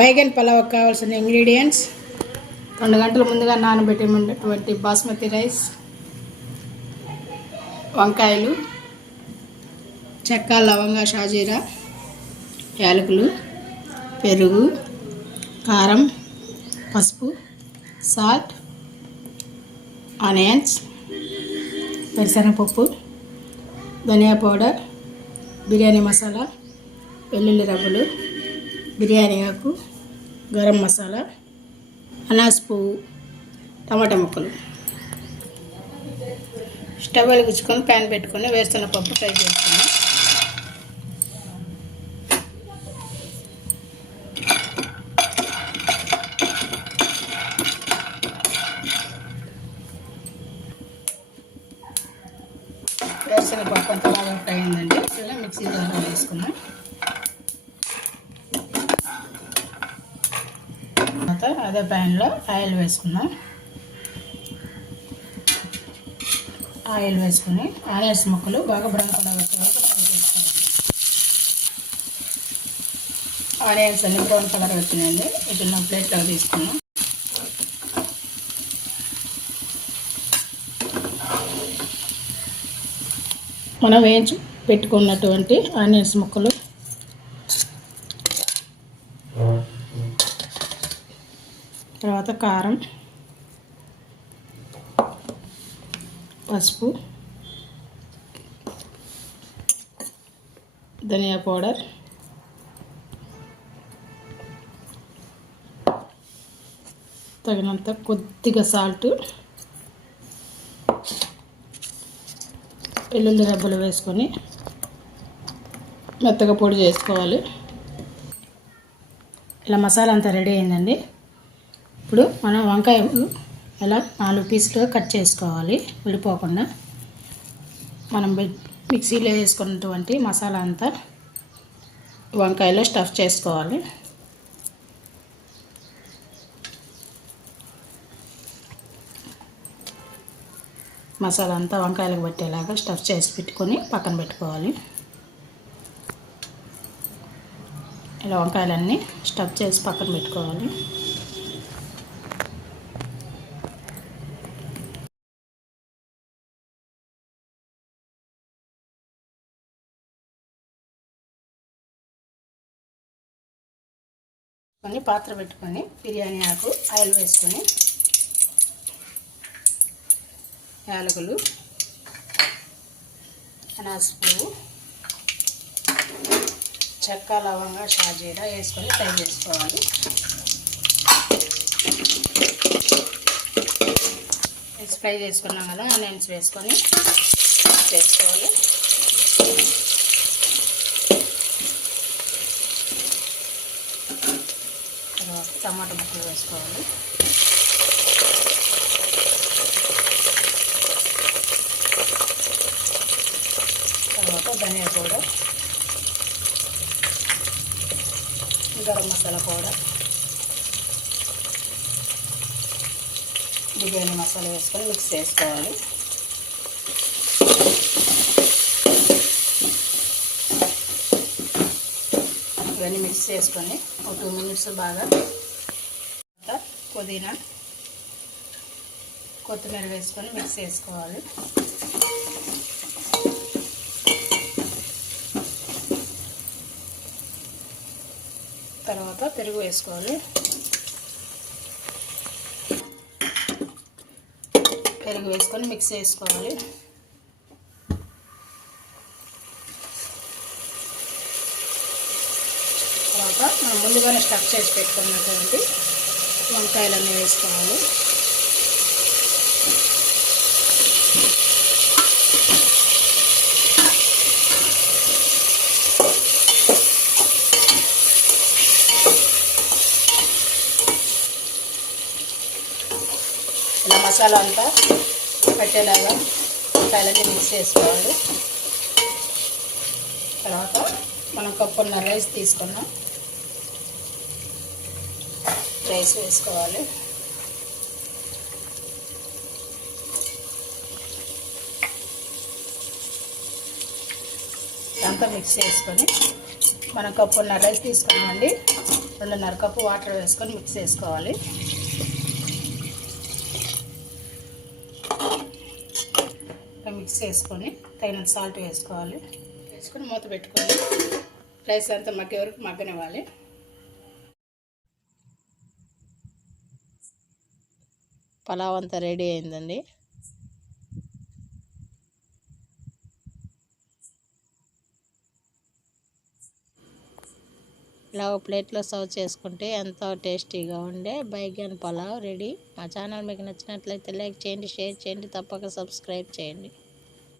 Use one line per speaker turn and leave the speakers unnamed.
బైగన్ పలావ్ కావాల్సిన ఇంగ్రీడియంట్స్ రెండు గంటల ముందుగా నానబెట్టేటువంటి బాస్మతి రైస్ వంకాయలు చెక్క లవంగా షాజీరా యాలకులు పెరుగు కారం పసుపు సాల్ట్ ఆనియన్స్ పెసరపప్పు ధనియా పౌడర్ బిర్యానీ మసాలా వెల్లుల్లి రవ్వలు బిర్యానీ ఆకు గరం మసాలా అనాస్ పువ్వు టమాటా ముక్కలు. స్టవ్ వెలిగించుకొని ప్యాన్ పెట్టుకొని వేరుశనగ పప్పు ఫ్రై చేసుకున్నాం వేరుశెనగ పప్పు అంతా బాగా ఫ్రై అయిందండి. ఇలా మిక్సీ ద్వారా వేసుకున్నాం తర్వాత అదే ప్యాన్లో ఆయిల్ వేసుకుందాం. ఆయిల్ వేసుకుని ఆనియన్స్ ముక్కలు బాగా బ్రౌన్ కలర్ వచ్చే వరకు ఫ్రై చేసుకోవాలి. ఆనియన్స్ అన్ని బ్రౌన్ కలర్ వచ్చినాయండి. ఇటు ప్లేట్లో తీసుకున్నాం. మనం వేయించి పెట్టుకున్నటువంటి ఆనియన్స్ ముక్కలు తర్వాత కారం పసుపు ధనియా పౌడర్ తగినంత కొద్దిగా సాల్ట్ వెల్లుల్లి రబ్బలు వేసుకొని మెత్తగా పొడి చేసుకోవాలి. ఇలా మసాలా అంతా రెడీ అయిందండి. ఇప్పుడు మనం వంకాయ ఇలా నాలుగు పీసులుగా కట్ చేసుకోవాలి విడిపోకుండా. మనం మిక్సీలో వేసుకున్నటువంటి మసాలా అంతా వంకాయలో స్టఫ్ చేసుకోవాలి. మసాలా అంతా వంకాయలకు పట్టేలాగా స్టఫ్ చేసి పెట్టుకొని పక్కన పెట్టుకోవాలి. ఇలా వంకాయలన్నీ స్టఫ్ చేసి పక్కన పెట్టుకోవాలి. కొన్ని పాత్ర పెట్టుకొని బిర్యానీ ఆకు ఆయిల్ వేసుకొని యాలకులు అనాస పువ్వు చెక్క లవంగా షాజీరా వేసుకొని ఫ్రై చేసుకోవాలి. ఫ్రై చేసుకున్నాం కదా ఆనియన్స్ వేసుకొని చేసుకోవాలి తర్వాత టమాటా ముక్కలు వేసుకోవాలి. తర్వాత ధనియా పౌడర్. గరం మసాలా పౌడర్. బిర్యానీ మసాలా వేసుకొని మిక్స్ చేసుకోవాలి. ఇవన్నీ మిక్స్ చేసుకొని ఒక టూ మినిట్స్ బాగా పుదీనా కొత్తిమీర వేసుకొని మిక్స్ చేసుకోవాలి. తర్వాత పెరుగు వేసుకోవాలి. పెరుగు వేసుకొని మిక్స్ చేసుకోవాలి. తర్వాత మనం ముందుగానే స్టఫ్ చేసి పెట్టుకున్నటువంటి వంకాయలన్నీ వేసుకోవాలి. ఇలా మసాలా అంతా పెట్టేలాగా వంకాయలన్నీ మిక్స్ చేసుకోవాలి. తర్వాత మనం కప్పున్న రైస్ తీసుకున్నాం. రైస్ వేసుకోవాలి. అంతా మిక్స్ చేసుకొని మనం కప్పున్నర రైస్ తీసుకున్నామండి. రెండున్నర కప్పు వాటర్ వేసుకొని మిక్స్ చేసుకోవాలి. మిక్స్ చేసుకొని తగినంత సాల్ట్ వేసుకోవాలి. వేసుకొని మూత పెట్టుకొని రైస్ అంతా మగ్గే వరకు మగ్గనివ్వాలి. పలావ్ అంతా రెడీ అయిందండి. ఇలా ప్లేట్లో సర్వ్ చేసుకుంటే ఎంతో టేస్టీగా ఉండే బైగన్ పలావ్ రెడీ. మా ఛానల్ మీకు నచ్చినట్లయితే లైక్ చేయండి షేర్ చేయండి తప్పక సబ్స్క్రైబ్ చేయండి.